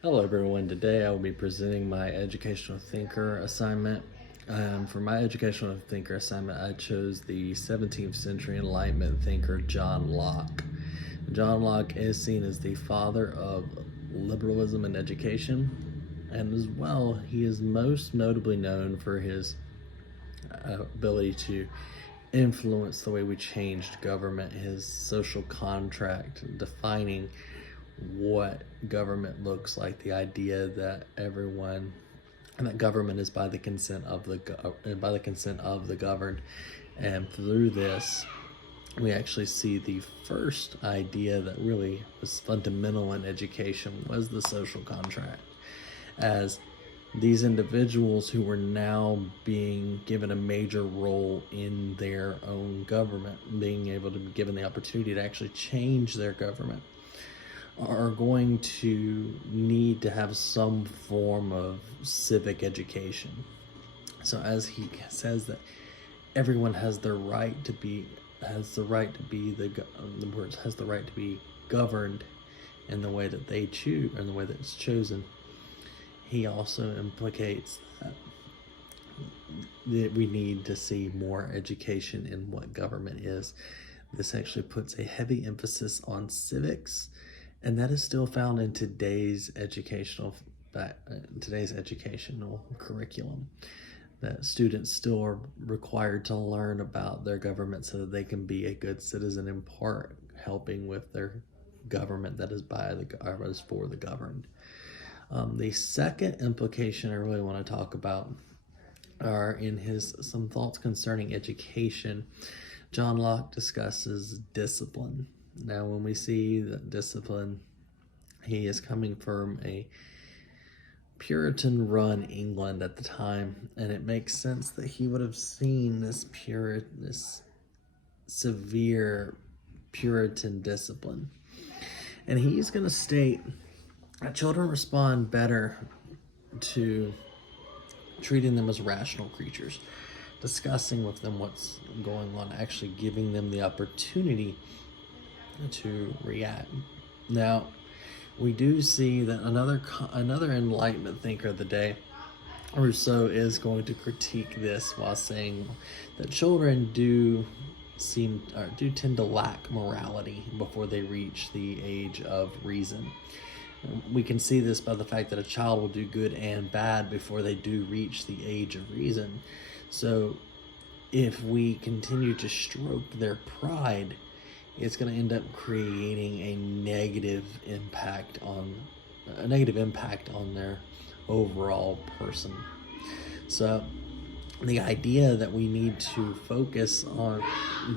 Hello everyone, today I will be presenting my educational thinker assignment. For my educational thinker assignment, I chose the 17th century Enlightenment thinker John Locke. John Locke is seen as the father of liberalism in education, and as well, he is most notably known for his ability to influence the way we changed government, his social contract, defining what government looks like, the idea that everyone and that government is by the consent of the governed, and through this we actually see the first idea that really was fundamental in education was the social contract, as these individuals who were now being given a major role in their own government, being able to be given the opportunity to actually change their government, are going to need to have some form of civic education. So as he says that everyone has the right to be governed in the way that they choose, in the way that it's chosen, he also implicates that we need to see more education in what government is. This actually puts a heavy emphasis on civics, and that is still found in today's educational curriculum, that students still are required to learn about their government so that they can be a good citizen, in part helping with their government that is for the governed. The second implication I really want to talk about are in his some thoughts concerning education. John Locke discusses discipline. Now, when we see that discipline, he is coming from a Puritan-run England at the time, and it makes sense that he would have seen this severe Puritan discipline. And he's going to state that children respond better to treating them as rational creatures, discussing with them what's going on, actually giving them the opportunity to react. Now, we do see that another Enlightenment thinker of the day, Rousseau, is going to critique this while saying that children do tend to lack morality before they reach the age of reason. We can see this by the fact that a child will do good and bad before they do reach the age of reason. So if we continue to stroke their pride, it's going to end up creating a negative impact on their overall person. So the idea that we need to focus on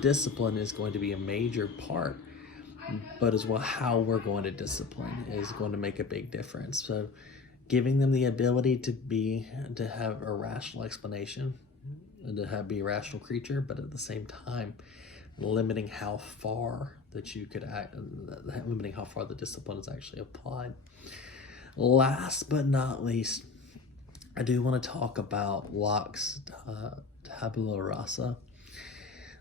discipline is going to be a major part, but as well how we're going to discipline is going to make a big difference. So giving them the ability to have a rational explanation and to be a rational creature, but at the same time limiting how far that you could act, limiting how far the discipline is actually applied. Last but not least, I do want to talk about Locke's tabula rasa,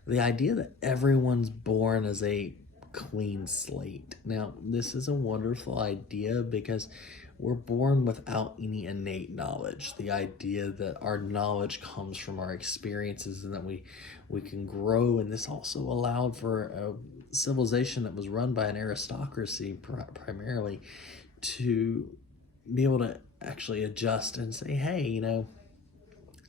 the idea that everyone's born as a clean slate. Now, this is a wonderful idea because we're born without any innate knowledge. The idea that our knowledge comes from our experiences and that we can grow. And this also allowed for a civilization that was run by an aristocracy primarily to be able to actually adjust and say, hey,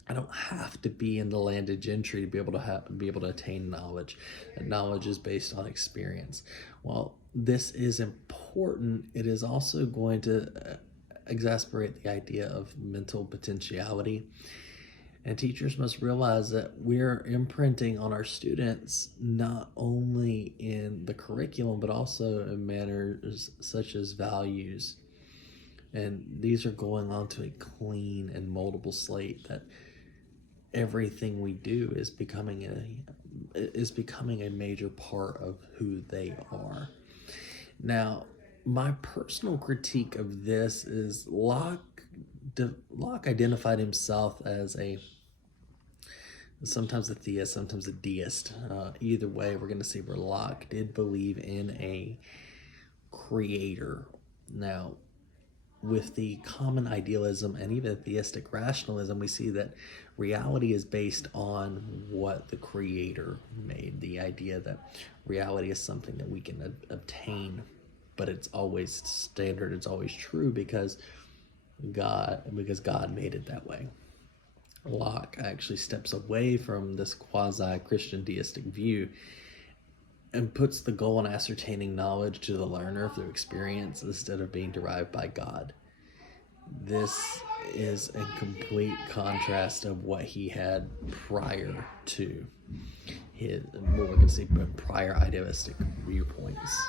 I don't have to be in the landed gentry to be able to attain knowledge. And knowledge is based on experience. While this is important, it is also going to exasperate the idea of mental potentiality. And teachers must realize that we're imprinting on our students not only in the curriculum, but also in manners such as values. And these are going onto a clean and moldable slate that everything we do is becoming a major part of who they are. Now, my personal critique of this is Locke identified himself as sometimes a theist, sometimes a deist. Either way, we're going to see where Locke did believe in a creator. Now, with the common idealism and even theistic rationalism, we see that reality is based on what the Creator made. The idea that reality is something that we can obtain, but it's always standard, it's always true because God made it that way. Locke actually steps away from this quasi-Christian deistic view and puts the goal in ascertaining knowledge to the learner through experience instead of being derived by God. This is in complete contrast of what he had prior to his, what we can see, prior idealistic viewpoints.